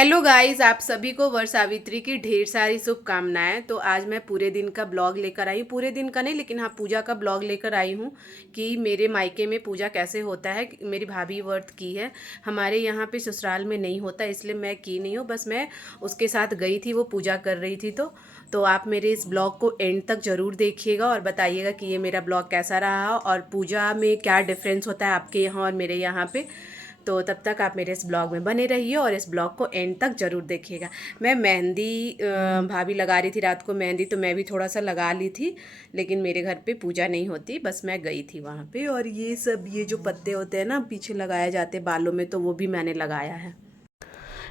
Hello guys, आप सभी को वर्ष सावित्री की ढेर सारी शुभकामनाएं। तो आज मैं पूरे दिन का ब्लॉग लेकर आई हूँ, पूरे दिन का नहीं लेकिन हाँ पूजा का ब्लॉग लेकर आई हूँ कि मेरे मायके में पूजा कैसे होता है। मेरी भाभी व्रत की है, हमारे यहाँ पे ससुराल में नहीं होता इसलिए मैं की नहीं हूँ, बस मैं उसके साथ गई थी, वो पूजा कर रही थी। तो आप मेरे इस ब्लॉग को एंड तक ज़रूर देखिएगा और बताइएगा कि ये मेरा ब्लॉग कैसा रहा और पूजा में क्या डिफरेंस होता है आपके यहाँ और मेरे यहाँ पे। तो तब तक आप मेरे इस ब्लॉग में बने रहिए और इस ब्लॉग को एंड तक ज़रूर देखिएगा। मैं मेहंदी भाभी लगा रही थी रात को मेहंदी, तो मैं भी थोड़ा सा लगा ली थी, लेकिन मेरे घर पे पूजा नहीं होती, बस मैं गई थी वहाँ पे। और ये सब ये जो पत्ते होते हैं ना पीछे लगाए जाते हैं बालों में, तो वो भी मैंने लगाया है।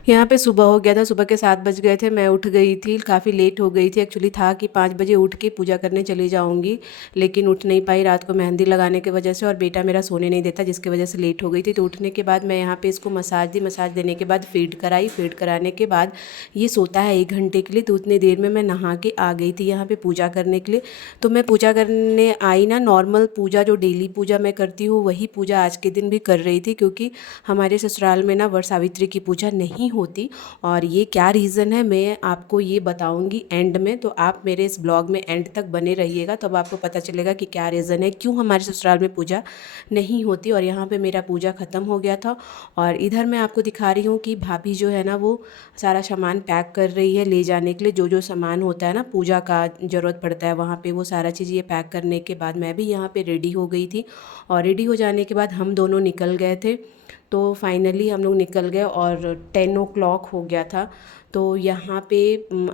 यहाँ पे सुबह हो गया था, सुबह के 7 बज गए थे। मैं उठ गई थी, काफ़ी लेट हो गई थी। एक्चुअली था कि 5 बजे उठ के पूजा करने चली जाऊँगी, लेकिन उठ नहीं पाई रात को मेहंदी लगाने की वजह से, और बेटा मेरा सोने नहीं देता जिसकी वजह से लेट हो गई थी। तो उठने के बाद मैं यहाँ पे इसको मसाज दी, मसाज देने के बाद फीड कराई, फीड कराने के बाद ये सोता है 1 घंटे के लिए। तो उतनी देर में मैं नहा के आ गई थी यहाँ पर पूजा करने के लिए। तो मैं पूजा करने आई ना, नॉर्मल पूजा जो डेली पूजा मैं करती हूँ वही पूजा आज के दिन भी कर रही थी, क्योंकि हमारे ससुराल में ना वट सावित्री की पूजा नहीं होती। और ये क्या रीज़न है मैं आपको ये बताऊंगी एंड में, तो आप मेरे इस ब्लॉग में एंड तक बने रहिएगा, तब आपको पता चलेगा कि क्या रीज़न है, क्यों हमारे ससुराल में पूजा नहीं होती। और यहाँ पे मेरा पूजा ख़त्म हो गया था और इधर मैं आपको दिखा रही हूँ कि भाभी जो है ना वो सारा सामान पैक कर रही है ले जाने के लिए। जो जो सामान होता है ना पूजा का ज़रूरत पड़ता है वहाँ पे, वो सारा चीज़ ये पैक करने के बाद मैं भी यहाँ पे रेडी हो गई थी। और रेडी हो जाने के बाद हम दोनों निकल गए थे। तो फाइनली हम लोग निकल गए और 10 o'clock हो गया था। तो यहाँ पे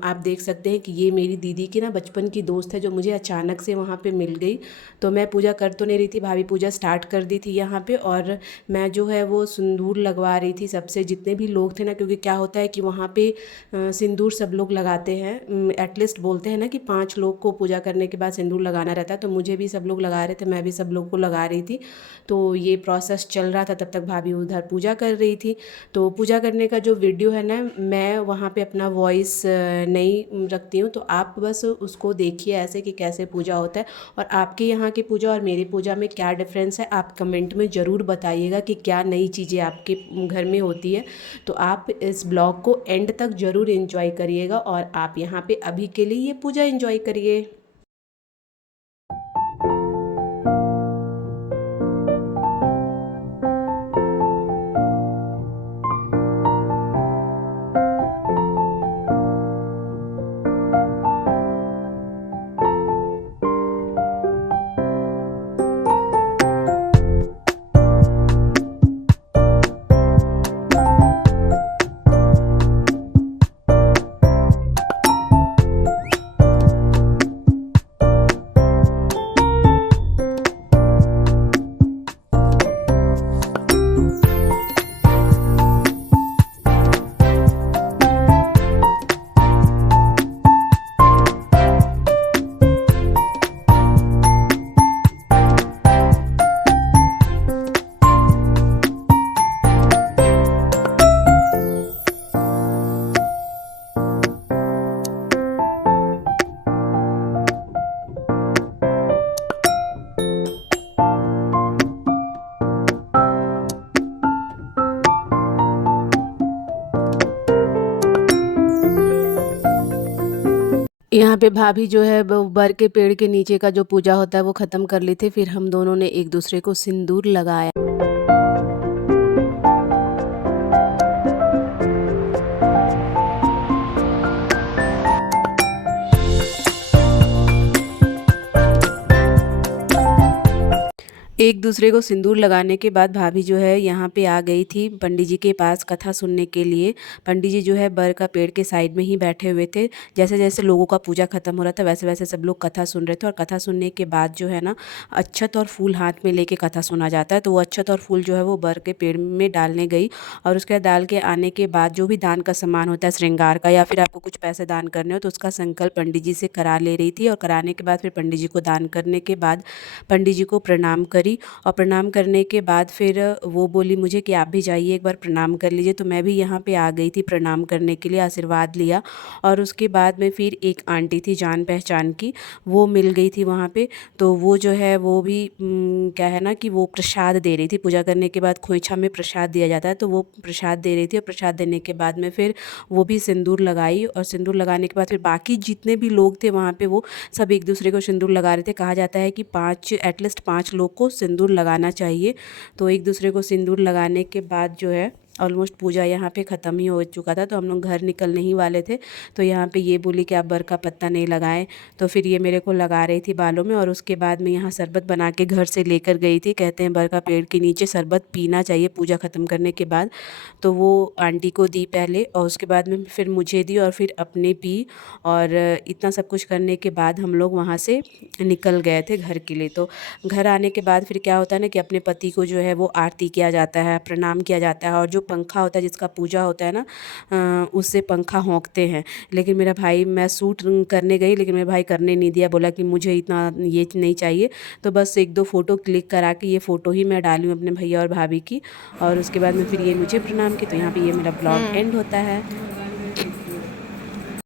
आप देख सकते हैं कि ये मेरी दीदी की ना बचपन की दोस्त है, जो मुझे अचानक से वहाँ पे मिल गई। तो मैं पूजा कर तो नहीं रही थी, भाभी पूजा स्टार्ट कर दी थी यहाँ पे, और मैं जो है वो सिंदूर लगवा रही थी सबसे, जितने भी लोग थे ना, क्योंकि क्या होता है कि वहाँ पे सिंदूर सब लोग लगाते हैं। एटलीस्ट बोलते हैं ना कि 5 लोग को पूजा करने के बाद सिंदूर लगाना रहता है, तो मुझे भी सब लोग लगा रहे थे, मैं भी सब लोग को लगा रही थी। तो ये प्रोसेस चल रहा था, तब तक भाभी उधर पूजा कर रही थी। तो पूजा करने का जो वीडियो है ना, मैं वहाँ पे अपना वॉइस नहीं रखती हूँ, तो आप बस उसको देखिए ऐसे कि कैसे पूजा होता है। और आपके यहाँ की पूजा और मेरी पूजा में क्या डिफरेंस है आप कमेंट में ज़रूर बताइएगा कि क्या नई चीज़ें आपके घर में होती है। तो आप इस ब्लॉग को एंड तक ज़रूर इन्जॉय करिएगा और आप यहाँ पे अभी के लिए ये पूजा इन्जॉय करिए। यहाँ पे भाभी जो है वो बर के पेड़ के नीचे का जो पूजा होता है वो ख़त्म कर ली थी, फिर हम दोनों ने एक दूसरे को सिंदूर लगाया। एक दूसरे को सिंदूर लगाने के बाद भाभी जो है यहाँ पे आ गई थी पंडित जी के पास कथा सुनने के लिए। पंडित जी जो है बर का पेड़ के साइड में ही बैठे हुए थे। जैसे जैसे लोगों का पूजा खत्म हो रहा था वैसे वैसे सब लोग कथा सुन रहे थे। और कथा सुनने के बाद जो है ना, अक्षत और फूल हाथ में लेके कथा सुना जाता है। तो वो अक्षत और फूल जो है वो बर के पेड़ में डालने गई, और उसके बाद डाल के आने के बाद जो भी दान का सामान होता है श्रृंगार का, या फिर आपको कुछ पैसे दान करने हो तो उसका संकल्प पंडित जी से करा ले रही थी। और कराने के बाद फिर पंडित जी को दान करने के बाद पंडित जी को प्रणाम करी गई और प्रणाम करने के बाद फिर वो बोली मुझे कि आप भी जाइए एक बार प्रणाम कर लीजिए। तो मैं भी यहाँ पे आ गई थी प्रणाम करने के लिए, आशीर्वाद लिया। और उसके बाद में फिर एक आंटी थी जान पहचान की, वो मिल गई थी वहाँ पे। तो वो जो है वो भी क्या है ना कि वो प्रसाद दे रही थी। पूजा करने के बाद खोइछा में प्रसाद दिया जाता है, तो वो प्रसाद दे रही थी। और प्रसाद देने के बाद में फिर वो भी सिंदूर लगाई, और सिंदूर लगाने के बाद फिर बाकी जितने भी लोग थे वहाँ पे वो सब एक दूसरे को सिंदूर लगा रहे थे। कहा जाता है कि 5 एटलीस्ट 5 लोग को सिंदूर लगाना चाहिए। तो एक दूसरे को सिंदूर लगाने के बाद जो है ऑलमोस्ट पूजा यहाँ पे ख़त्म ही हो चुका था। तो हम लोग घर निकलने ही वाले थे, तो यहाँ पे ये बोली कि आप बर का पत्ता नहीं लगाएं। तो फिर ये मेरे को लगा रही थी बालों में। और उसके बाद मैं यहाँ शरबत बना के घर से लेकर गई थी। कहते हैं बर का पेड़ के नीचे शरबत पीना चाहिए पूजा ख़त्म करने के बाद। तो वो आंटी को दी पहले, और उसके बाद में फिर मुझे दी, और फिर अपने पी। और इतना सब कुछ करने के बाद हम लोग वहाँ से निकल गए थे घर के लिए। तो घर आने के बाद फिर क्या होता है ना कि अपने पति को जो है वो आरती किया जाता है, प्रणाम किया जाता है। और जो पंखा होता है जिसका पूजा होता है ना, उससे पंखा होंकते हैं। लेकिन मेरा भाई, मैं सूट करने गई लेकिन मेरा भाई करने नहीं दिया, बोला कि मुझे इतना ये नहीं चाहिए। तो बस एक दो फ़ोटो क्लिक करा के ये फ़ोटो ही मैं डाली हूँ अपने भैया और भाभी की। और उसके बाद में फिर ये मुझे प्रणाम की। तो यहाँ पे ये मेरा ब्लॉग एंड होता है।